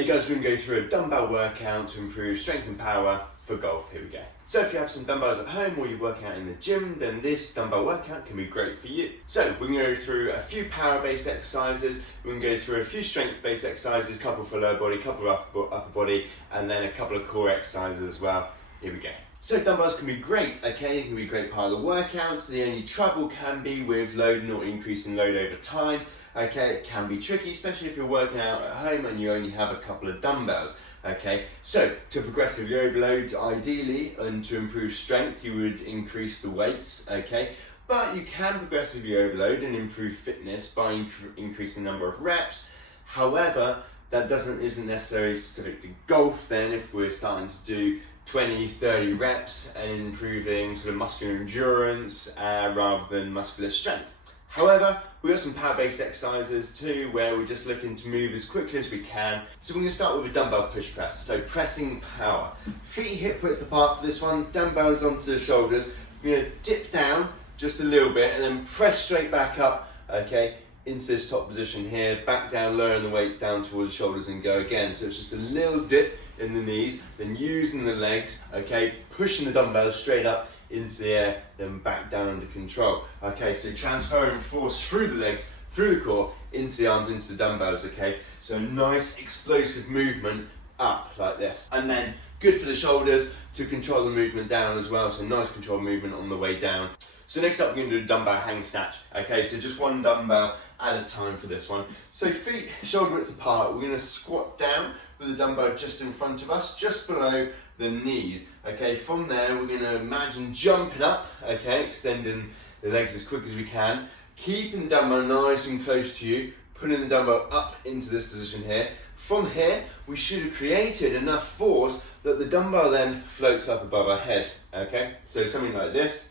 Hey guys, we're going to go through a dumbbell workout to improve strength and power for golf. Here we go. So if you have some dumbbells at home or you're working out in the gym, then this dumbbell workout can be great for you. So we're going to go through a few power-based exercises, we're going to go through a few strength-based exercises, a couple for lower body, a couple of upper body, and then a couple of core exercises as well. Here we go. So dumbbells can be great, okay, it can be a great part of the workouts. The only trouble can be with loading or increasing load over time. Okay, it can be tricky, especially if you're working out at home and you only have a couple of dumbbells. Okay, so to progressively overload ideally and to improve strength, you would increase the weights, okay? But you can progressively overload and improve fitness by increasing the number of reps. However, that isn't necessarily specific to golf then. If we're starting to do 20, 30 reps and improving sort of muscular endurance rather than muscular strength. However, we've got some power-based exercises too where we're just looking to move as quickly as we can. So we're going to start with a dumbbell push press, so pressing power. Feet hip width apart for this one, dumbbells onto the shoulders. We're going to dip down just a little bit and then press straight back up, okay, into this top position here, back down, lowering the weights down towards the shoulders and go again. So it's just a little dip in the knees, then using the legs, okay, pushing the dumbbells straight up into the air, then back down under control. Okay, so transferring force through the legs, through the core, into the arms, into the dumbbells, okay? So nice explosive movement up like this. And then good for the shoulders to control the movement down as well, so nice controlled movement on the way down. So next up we're going to do a dumbbell hang snatch. Okay, so just one dumbbell at a time for this one. So feet shoulder width apart, we're going to squat down with the dumbbell just in front of us, just below the knees. Okay, from there we're going to imagine jumping up, okay, extending the legs as quick as we can, keeping the dumbbell nice and close to you, putting the dumbbell up into this position here. From here we should have created enough force that the dumbbell then floats up above our head. Okay, so something like this.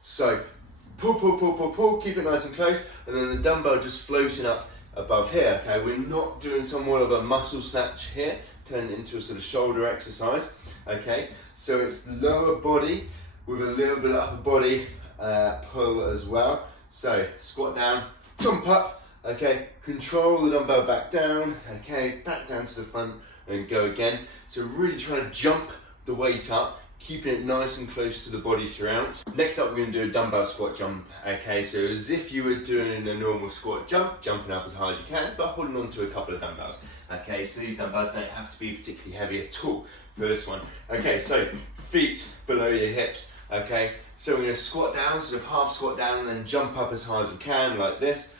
So pull, pull, pull, pull, pull, keep it nice and close, and then the dumbbell just floating up above here. Okay, we're not doing somewhat of a muscle snatch here, turn it into a sort of shoulder exercise. Okay, so it's lower body with a little bit of upper body pull as well. So squat down, jump up, okay, control the dumbbell back down, okay, back down to the front and go again. So really trying to jump the weight up, keeping it nice and close to the body throughout. Next up we're going to do a dumbbell squat jump. Okay, so as if you were doing a normal squat jump, jumping up as high as you can, but holding on to a couple of dumbbells. Okay, so these dumbbells don't have to be particularly heavy at all for this one. Okay, so feet below your hips. Okay, so we're going to squat down, sort of half squat down and then jump up as high as we can like this.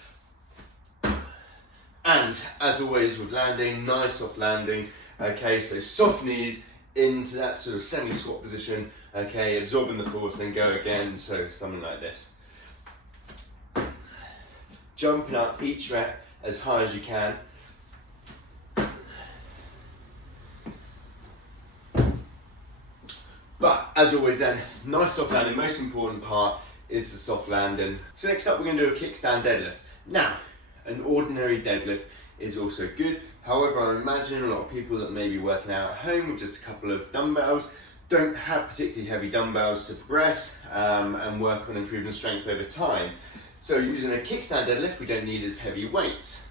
And as always with landing, nice soft landing. Okay, so soft knees into that sort of semi-squat position, okay, absorbing the force, then go again, so something like this. Jumping up each rep as high as you can. But as always then, nice soft landing, most important part is the soft landing. So next up we're going to do a kickstand deadlift. Now, an ordinary deadlift is also good. However, I imagine a lot of people that may be working out at home with just a couple of dumbbells don't have particularly heavy dumbbells to progress and work on improving strength over time. So using a kickstand deadlift, we don't need as heavy weights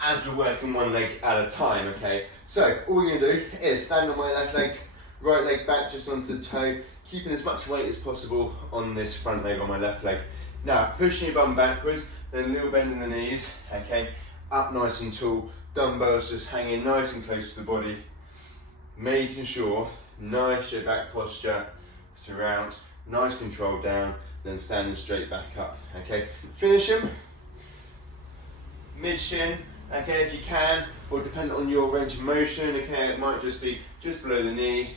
as we're working one leg at a time, okay? So all we're going to do is stand on my left leg, right leg back just onto the toe, keeping as much weight as possible on this front leg on my left leg. Now, pushing your bum backwards, then a little bend in the knees, okay? Up nice and tall, dumbbells just hanging nice and close to the body, making sure nice straight back posture throughout, nice control down, then standing straight back up. Okay, finish them mid shin, okay, if you can, or depending on your range of motion, okay, it might just be just below the knee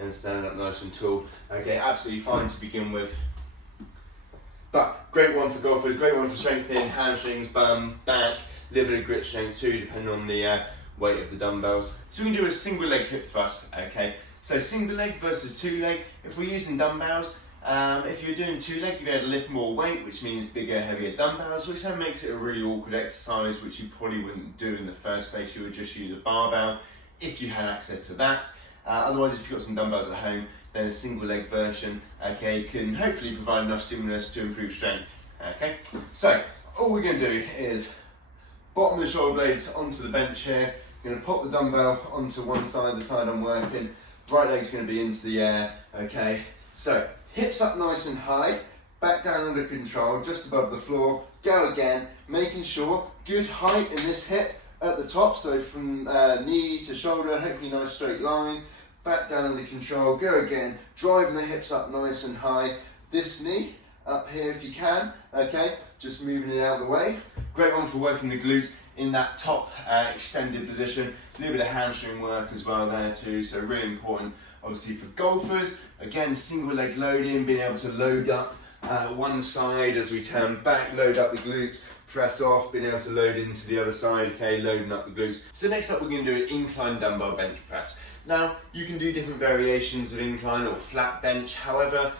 and standing up nice and tall. Okay, absolutely fine to begin with. But great one for golfers, great one for strengthening hamstrings, bum, back, a little bit of grip strength too, depending on the weight of the dumbbells. So we can do a single leg hip thrust, okay? So single leg versus two leg. If we're using dumbbells, if you're doing two leg, you'll be able to lift more weight, which means bigger, heavier dumbbells, which then makes it a really awkward exercise, which you probably wouldn't do in the first place. You would just use a barbell if you had access to that. Otherwise, if you've got some dumbbells at home, then a single leg version, okay, can hopefully provide enough stimulus to improve strength, okay? So, all we're going to do is bottom of the shoulder blades onto the bench here. I'm going to pop the dumbbell onto one side, the side I'm working. Right leg's going to be into the air, okay? So, hips up nice and high, back down under control, just above the floor. Go again, making sure good height in this hip at the top, so from knee to shoulder, hopefully nice straight line. Back down under control, go again, driving the hips up nice and high. This knee up here if you can, okay? Just moving it out of the way. Great one for working the glutes in that top extended position. A little bit of hamstring work as well there too, so really important obviously for golfers. Again, single leg loading, being able to load up one side as we turn back, load up the glutes, press off, being able to load into the other side, okay, loading up the glutes. So next up we're going to do an incline dumbbell bench press. Now, you can do different variations of incline or flat bench, however,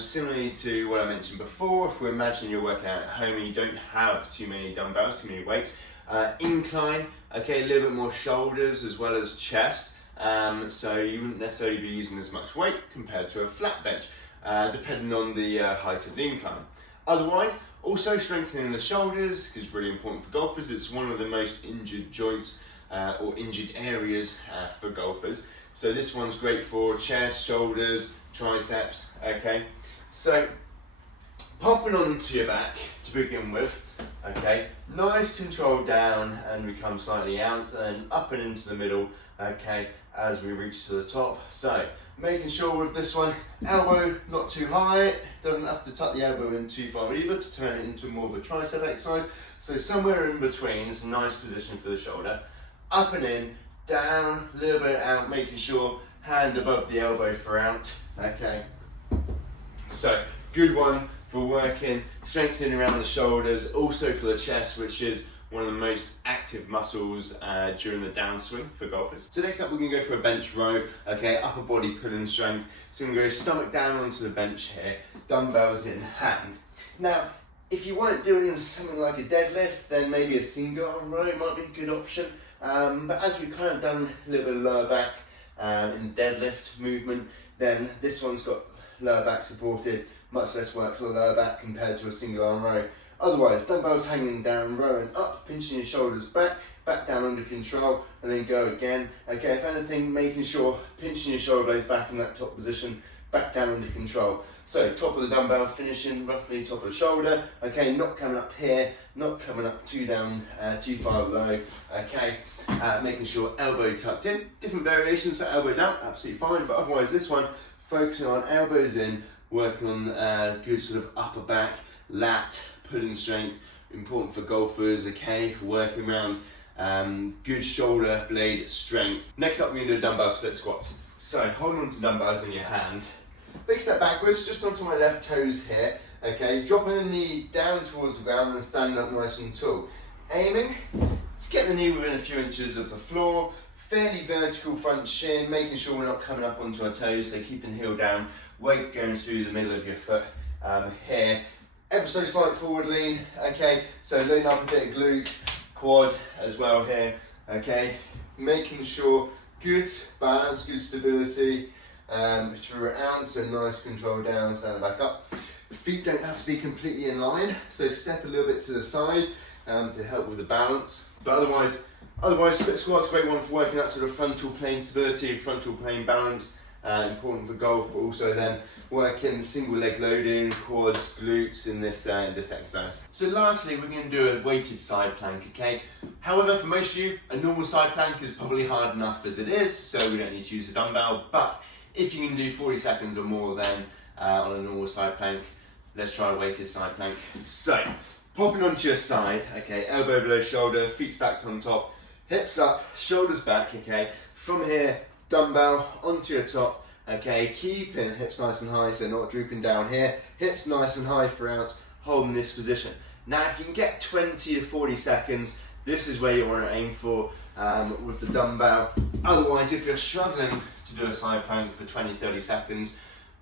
similarly to what I mentioned before, if we imagine you're working out at home and you don't have too many dumbbells, too many weights, incline, okay, a little bit more shoulders as well as chest, so you wouldn't necessarily be using as much weight compared to a flat bench, depending on the height of the incline. Otherwise, also strengthening the shoulders is really important for golfers. It's one of the most injured joints or injured areas for golfers. So this one's great for chest, shoulders, triceps, okay? So popping onto your back to begin with, okay? Nice control down and we come slightly out and up and into the middle, okay, as we reach to the top. So making sure with this one, elbow not too high, doesn't have to tuck the elbow in too far either to turn it into more of a tricep exercise. So somewhere in between is a nice position for the shoulder. Up and in, down, a little bit out, making sure hand above the elbow for out, okay. So good one for working, strengthening around the shoulders, also for the chest, which is one of the most active muscles during the downswing for golfers. So next up we're going to go for a bench row, okay, upper body pulling strength. So we're going to go stomach down onto the bench here, dumbbells in hand. Now, if you weren't doing something like a deadlift, then maybe a single arm row might be a good option. But as we've kind of done a little bit of lower back in deadlift movement, then this one's got lower back supported, much less work for the lower back compared to a single arm row. Otherwise, dumbbells hanging down, rowing up, pinching your shoulders back, back down under control, and then go again. Okay, if anything, making sure pinching your shoulder blades back in that top position, back down under control. So top of the dumbbell, finishing roughly top of the shoulder. Okay, not coming up here, not coming up too down, too far low. Okay, making sure elbow tucked in. Different variations for elbows out, absolutely fine. But otherwise, this one focusing on elbows in, working on good sort of upper back, lat, pulling strength. Important for golfers. Okay, for working around good shoulder blade strength. Next up, we're going to do a dumbbell split squats. So holding on to dumbbells in your hand. Big step backwards, just onto my left toes here, okay, dropping the knee down towards the ground and standing up nice and tall. Aiming to get the knee within a few inches of the floor, fairly vertical front shin, making sure we're not coming up onto our toes, so keeping the heel down, weight going through the middle of your foot here. Ever so slight forward lean, okay, so loading up a bit of glute, quad as well here, okay, making sure good balance, good stability throughout, so nice control down, stand back up. Feet don't have to be completely in line, so step a little bit to the side to help with the balance. But otherwise split squats, great one for working out sort of frontal plane stability, frontal plane balance, important for golf, but also then working single leg loading, quads, glutes in this exercise. So lastly, we're going to do a weighted side plank, okay? However, for most of you, a normal side plank is probably hard enough as it is, so we don't need to use a dumbbell, but if you can do 40 seconds or more then on a normal side plank, let's try a weighted side plank. So, popping onto your side, okay, elbow below shoulder, feet stacked on top, hips up, shoulders back, okay, from here, dumbbell onto your top, okay, keeping hips nice and high, so not drooping down here, hips nice and high throughout, holding this position. Now, if you can get 20 to 40 seconds, this is where you want to aim for with the dumbbell. Otherwise, if you're struggling to do a side plank for 20-30 seconds,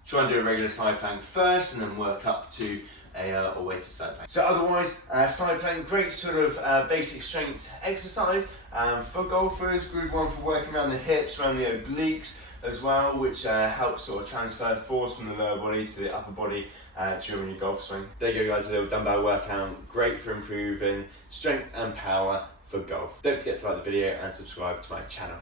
try and do a regular side plank first and then work up to a weighted side plank. So otherwise, side plank, great sort of basic strength exercise for golfers, good one for working around the hips, around the obliques as well, which helps sort of transfer force from the lower body to the upper body during your golf swing. There you go guys, a little dumbbell workout, great for improving strength and power for golf. Don't forget to like the video and subscribe to my channel.